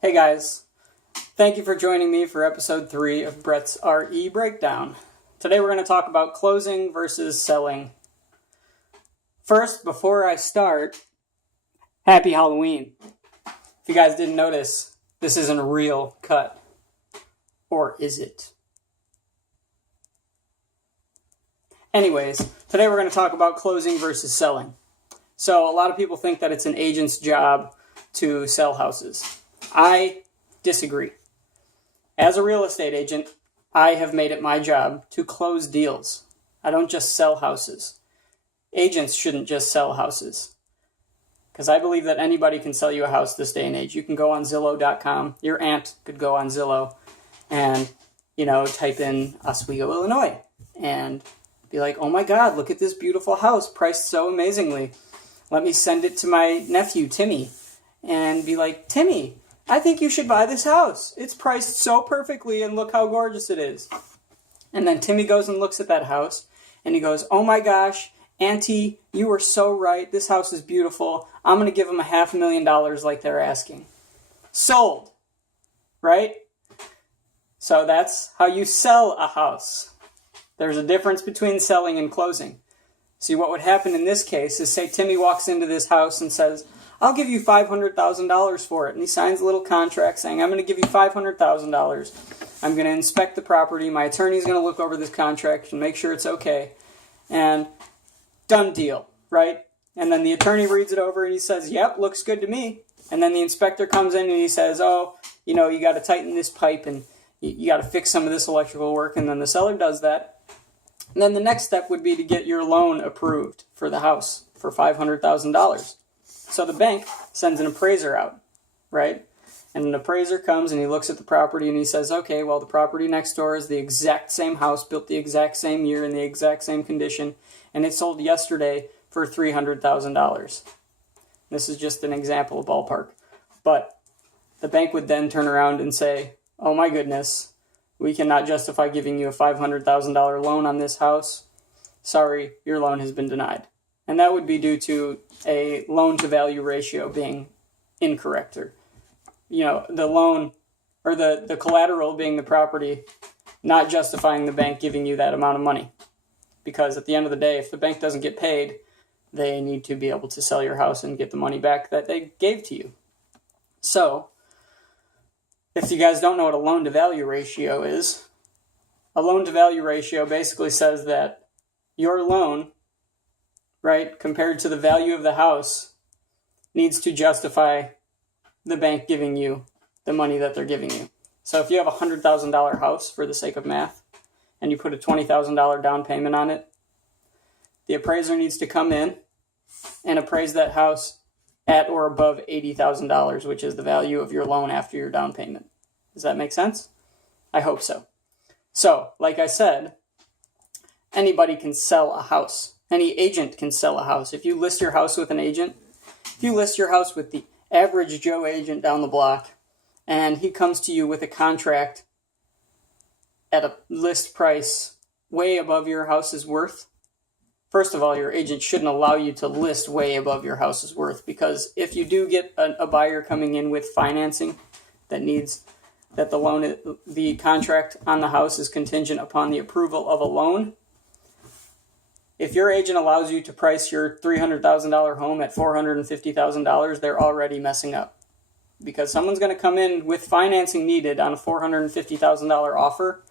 Hey guys, thank you for joining me for episode 3 of Brett's RE Breakdown. Today we're going to talk about closing versus selling. First, before I start, happy Halloween. If you guys didn't notice, this isn't a real cut. Or is it? Anyways, today we're going to talk about closing versus selling. So a lot of people think that it's an agent's job to sell houses. I disagree. As a real estate agent, I have made it my job to close deals. I don't just sell houses. Agents shouldn't just sell houses. Because I believe that anybody can sell you a house this day and age. You can go on Zillow.com. Your aunt could go on Zillow and, type in Oswego, Illinois. And be like, oh my God, look at this beautiful house priced so amazingly. Let me send it to my nephew, Timmy. And be like, Timmy, I think you should buy this house. It's priced so perfectly and look how gorgeous it is. And then Timmy goes and looks at that house and he goes, oh my gosh, Auntie, you were so right. This house is beautiful. I'm going to give them $500,000 like they're asking. Sold. Right? So that's how you sell a house. There's a difference between selling and closing. See, what would happen in this case is, say Timmy walks into this house and says, I'll give you $500,000 for it. And he signs a little contract saying, I'm going to give you $500,000. I'm going to inspect the property. My attorney's going to look over this contract and make sure it's okay. And done deal, right? And then the attorney reads it over and he says, yep, looks good to me. And then the inspector comes in and he says, you got to tighten this pipe and you got to fix some of this electrical work. And then the seller does that. And then the next step would be to get your loan approved for the house for $500,000. So the bank sends an appraiser out, right? And an appraiser comes and he looks at the property and he says, okay, well, the property next door is the exact same house, built the exact same year in the exact same condition, and it sold yesterday for $300,000. This is just an example of ballpark. But the bank would then turn around and say, oh my goodness, we cannot justify giving you a $500,000 loan on this house. Sorry, your loan has been denied. And that would be due to a loan-to-value ratio being incorrect. Or, the loan or the collateral being the property, not justifying the bank giving you that amount of money. Because at the end of the day, if the bank doesn't get paid, they need to be able to sell your house and get the money back that they gave to you. So, if you guys don't know what a loan-to-value ratio is, a loan-to-value ratio basically says that your loan, right, compared to the value of the house, needs to justify the bank giving you the money that they're giving you. So if you have a $100,000 house, for the sake of math, and you put a $20,000 down payment on it, the appraiser needs to come in and appraise that house at or above $80,000, which is the value of your loan after your down payment. Does that make sense? I hope so. So, like I said, anybody can sell a house. Any agent can sell a house. If you list your house with an agent, if you list your house with the average Joe agent down the block, and he comes to you with a contract at a list price way above your house's worth, first of all, your agent shouldn't allow you to list way above your house's worth, because if you do get a buyer coming in with financing that needs that the contract on the house is contingent upon the approval of a loan, if your agent allows you to price your $300,000 home at $450,000, they're already messing up. Because someone's going to come in with financing needed on a $450,000 offer,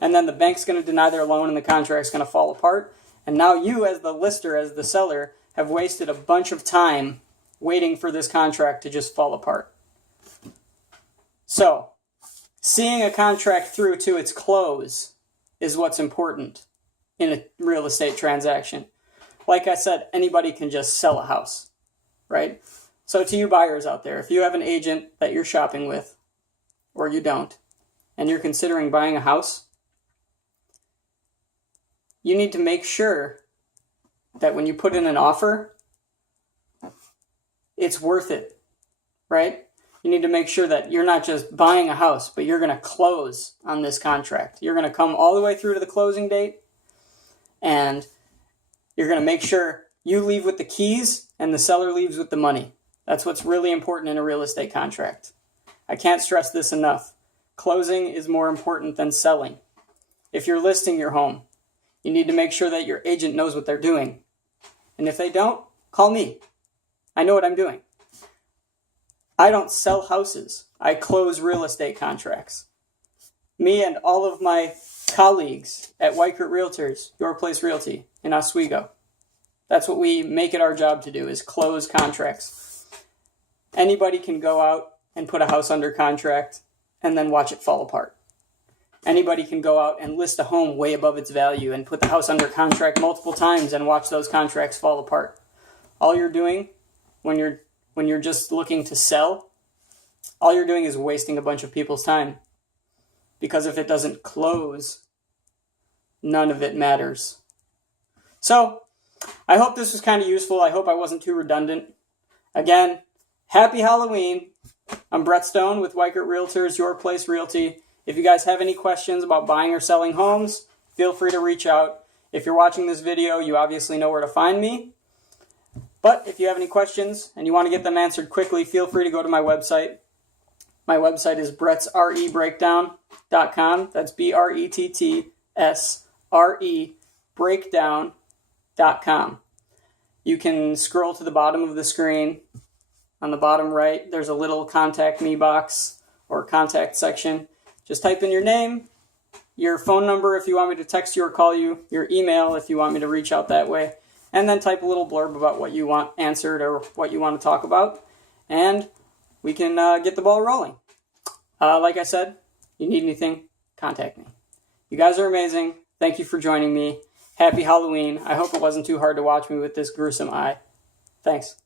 and then the bank's going to deny their loan and the contract's going to fall apart. And now you, as the lister, as the seller, have wasted a bunch of time waiting for this contract to just fall apart. So, seeing a contract through to its close is what's important in a real estate transaction. Like I said, anybody can just sell a house, right? So to you buyers out there, if you have an agent that you're shopping with, or you don't, and you're considering buying a house, you need to make sure that when you put in an offer, it's worth it, right? You need to make sure that you're not just buying a house, but you're going to close on this contract. You're going to come all the way through to the closing date, and you're going to make sure you leave with the keys and the seller leaves with the money. That's what's really important in a real estate contract. I can't stress this enough. Closing is more important than selling. If you're listing your home, you need to make sure that your agent knows what they're doing. And if they don't, call me. I know what I'm doing. I don't sell houses. I close real estate contracts. Me and all of my colleagues at Weichert Realtors, Your Place Realty in Oswego. That's what we make it our job to do, is close contracts. Anybody can go out and put a house under contract and then watch it fall apart. Anybody can go out and list a home way above its value and put the house under contract multiple times and watch those contracts fall apart. All you're doing when you're just looking to sell, all you're doing is wasting a bunch of people's time. Because if it doesn't close, none of it matters. So, I hope this was kind of useful. I hope I wasn't too redundant. Again, happy Halloween. I'm Brett Stone with Weichert Realtors, Your Place Realty. If you guys have any questions about buying or selling homes, feel free to reach out. If you're watching this video, you obviously know where to find me. But if you have any questions and you want to get them answered quickly, feel free to go to my website. My website is brettsrebreakdown.com. That's BRETTSRE breakdown.com. You can scroll to the bottom of the screen. On the bottom right, there's a little contact me box or contact section. Just type in your name, your phone number if you want me to text you or call you, your email if you want me to reach out that way, and then type a little blurb about what you want answered or what you want to talk about, and we can get the ball rolling. Like I said, you need anything, contact me. You guys are amazing. Thank you for joining me. Happy Halloween. I hope it wasn't too hard to watch me with this gruesome eye. Thanks.